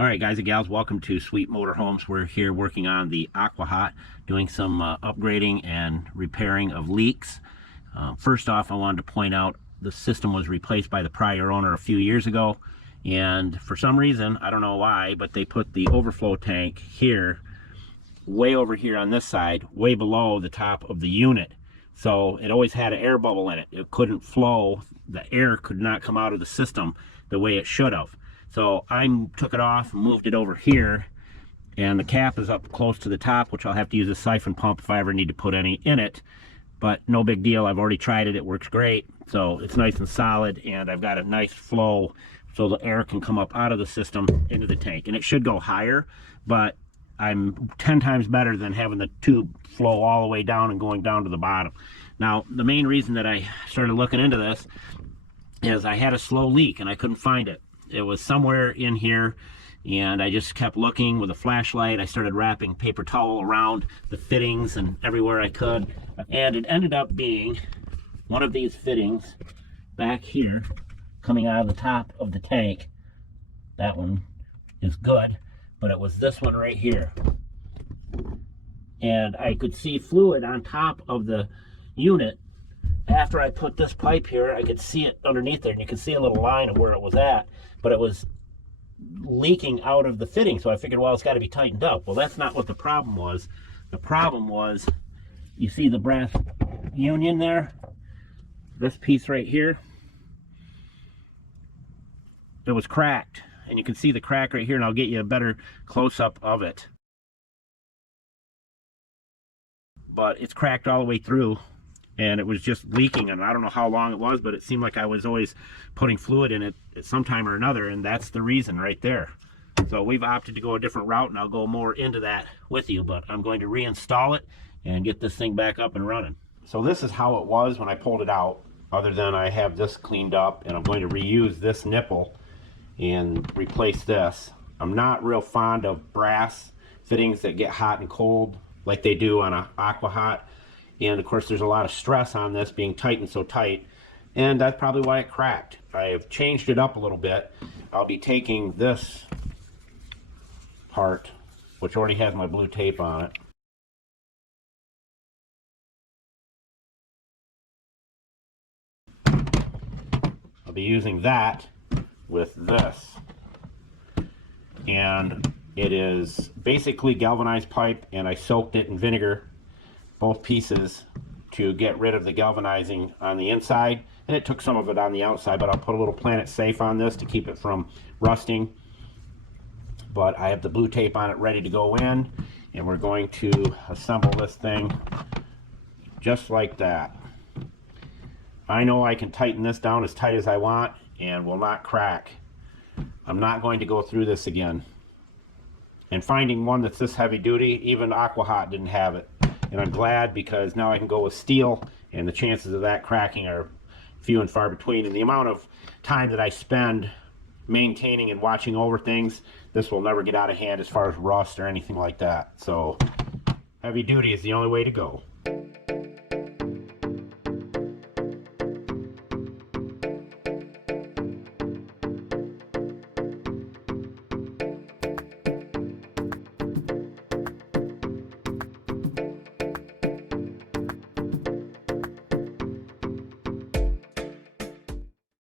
All right, guys and gals, welcome to Sweet Motorhomes. We're here working on the AQUA, doing some upgrading and repairing of leaks. First off, I wanted to point out the system was replaced by the prior owner a few years ago, and for some reason, I don't know why, but they put the overflow tank here, way over here on this side, way below the top of the unit. So it always had an air bubble in it. It couldn't flow. The air could not come out of the system the way it should have. So I took it off, moved it over here, and the cap is up close to the top, which I'll have to use a siphon pump if I ever need to put any in it. But no big deal. I've already tried it. It works great. So it's nice and solid, and I've got a nice flow so the air can come up out of the system into the tank. And it should go higher, but I'm 10 times better than having the tube flow all the way down and going down to the bottom. Now, the main reason that I started looking into this is I had a slow leak and I couldn't find it. It was somewhere in here, and I just kept looking with a flashlight. I started wrapping paper towel around the fittings and everywhere I could, and it ended up being one of these fittings back here coming out of the top of the tank. That one is good, but it was this one right here, and I could see fluid on top of the unit. After I put this pipe here, I could see it underneath there, and you can see a little line of where it was at, but it was leaking out of the fitting. So I figured, well, it's got to be tightened up. Well, that's not what the problem was. The problem was, you see the brass union there? This piece right here, it was cracked, and you can see the crack right here, and I'll get you a better close-up of it. But it's cracked all the way through, and it was just leaking, and I don't know how long it was, but it seemed like I was always putting fluid in it at some time or another, and that's the reason right there. So we've opted to go a different route, and I'll go more into that with you, but I'm going to reinstall it and get this thing back up and running. So this is how it was when I pulled it out, other than I have this cleaned up, and I'm going to reuse this nipple and replace this. I'm not real fond of brass fittings that get hot and cold like they do on an AQUA. And of course, there's a lot of stress on this being tightened so tight, and that's probably why it cracked. I have changed it up a little bit. I'll be taking this part, which already has my blue tape on it. I'll be using that with this. And it is basically galvanized pipe, and I soaked it in vinegar, both pieces, to get rid of the galvanizing on the inside, and it took some of it on the outside, but I'll put a little Planet Safe on this to keep it from rusting. But I have the blue tape on it ready to go in, and we're going to assemble this thing just like that. I know I can tighten this down as tight as I want and will not crack. I'm not going to go through this again. And finding one that's this heavy duty, even AQUA didn't have it. And I'm glad, because now I can go with steel, and the chances of that cracking are few and far between. And the amount of time that I spend maintaining and watching over things, this will never get out of hand as far as rust or anything like that. So heavy duty is the only way to go.